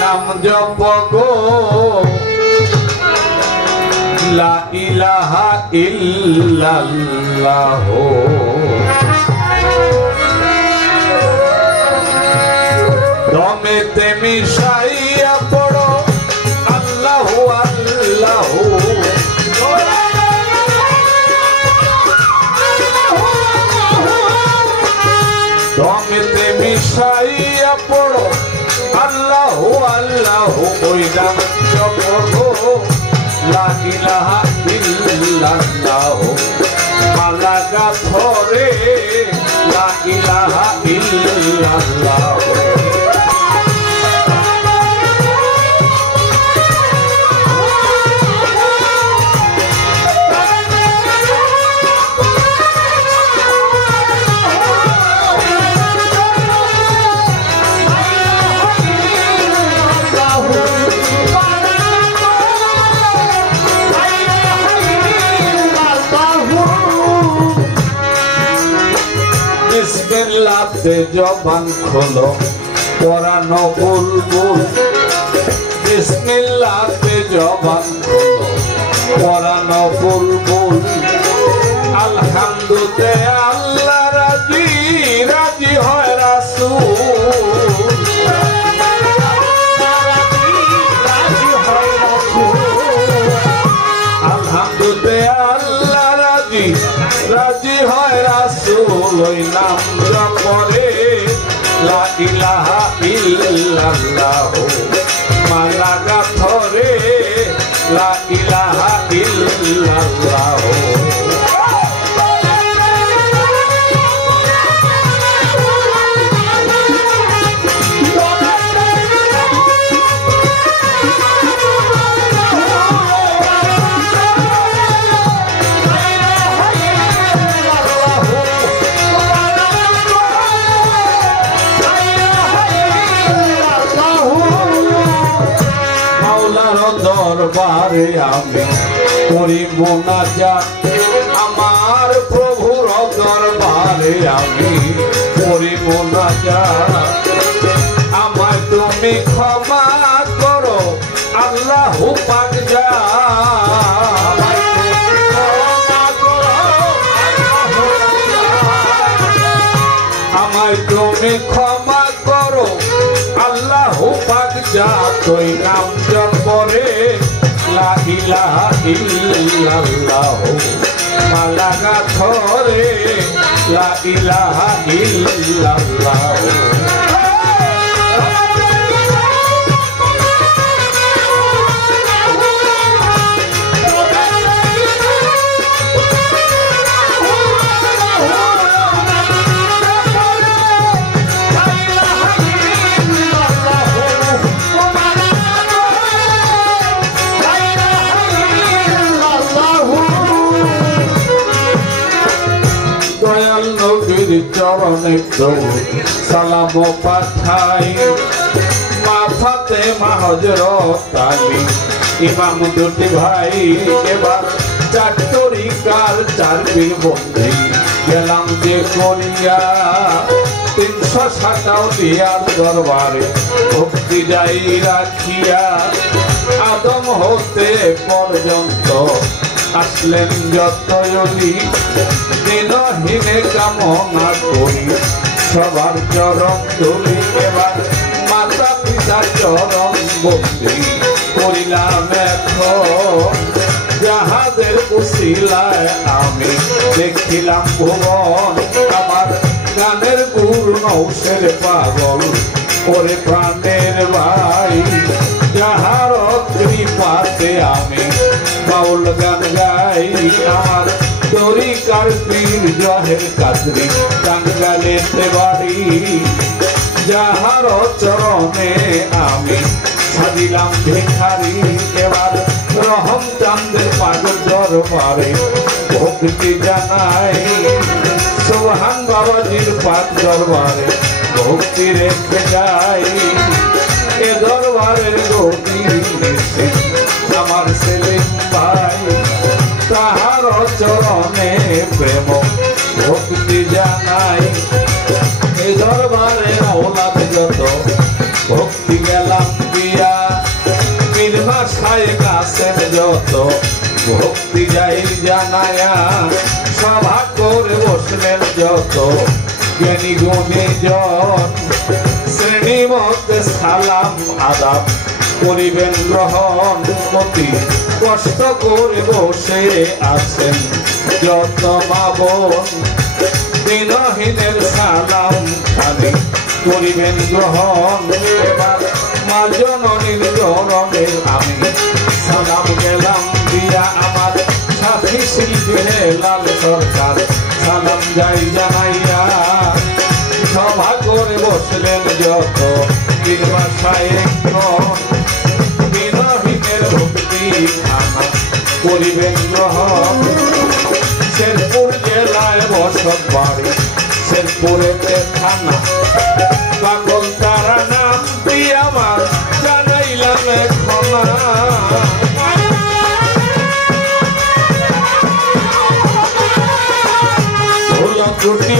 জপ গো। লা ইলাহা ইল্লাল্লাহ। দমেতে মিশাইয়া পড়ো। আল্লাহ আল্লাহ। দমেতে মিশাইয়া পড়ো। আল্লাহ আল্লাহ ওই নাম জপ লা ইলাহা ইল্লাল্লাহ। মালাগা ধরে লা ইলাহা ইল্লাল্লাহ। বিসমিল্লাতে জবান খোলো। পরানো বুলবুল বিসমিল্লাতে জবান খোলো। পরানো বুলবুল আলহামদুতে জপরে লা ইলাহা ইল্লাল্লাহ। মালা ধরে লা ইলাহা ইল্লাল্লাহ। দরবারে আমি করি মোনাজাত আমার প্রভুর দরবারে আমি করি মোনাজাত আমায় তুমি ক্ষমা করো, আল্লাহ পাক যা আমায় তুমি আল্লাহ পাক যা তুই নাম জপরে লা ইলাহা ইল্লাল্লাহ মালাগা থরে লা ইলাহা ইল্লাল্লাহ নবীর চরণে সালাম পাঠাই মাথাতে মাহজরত আলী ইমাম দুটি ভাই এবার চার তরিকার চার বীর বন্দী গেলাম যে করিয়া তিনশো সাতাও দিয়ার দরবারে ভক্তি যাই রাখিয়া আদম হতে পর্যন্ত আসলেন যত অলি দিনহীনে কামনা করি। সবার চরণ তুলি এবার, মাতা পিতার চরণ বন্দি করিলাম এখন যাহাদের উশিলায় আমি। দেখিলাম ভুবন, আমার গানের গুরু নৌসের পাগল। ওরে প্রাণের ভাই, যাহার কৃপাতে আমি। বাউল গান গাই আমার তরিকার পীর জহের কাতরি টাঙ্গালেতে বাড়ি। যাহার চরণে আমি সাজিলাম ভিখারি, এবার রহম চান্দের পাগল দরবারে ভক্তি জানাই। সোহান বাবাজির পাক দরবারে ভক্তি রেখে যাই। এ দরবারের গতি তাহার চরণে প্রেম, ভক্তি জানাই। এই দরবারে ওলাদ যত, ভক্তি গেলাম দিয়া। শায়েক আছেন যত, ভক্তি যাই জানায়া। সভা করে বসলেন যত, জ্ঞানী গুণী জন শ্রেণি মধ্যে সালাম, আদাব। করিবেন গ্রহণ মতি কষ্ট করে বসে আছেন যত মা বোন দিনহীনের সালাম খালি করিবেন গ্রহণ। এবার মা জননীর আমি সালাম গেলাম দিয়া আমার সাথী শিল্পী লাল সরকার। সালাম যাই জানাইয়া সভা করে বসলেন যত তিন বাসায় বিনহীনের ভক্তি খানা করিবেন গ্রহণ শেরপুর জেলায় বসত বাড়ি, শেরপুরেতে থানা। পাগল তারা নাম দিয়ে আমার জানাইলাম ভুল ত্রুটি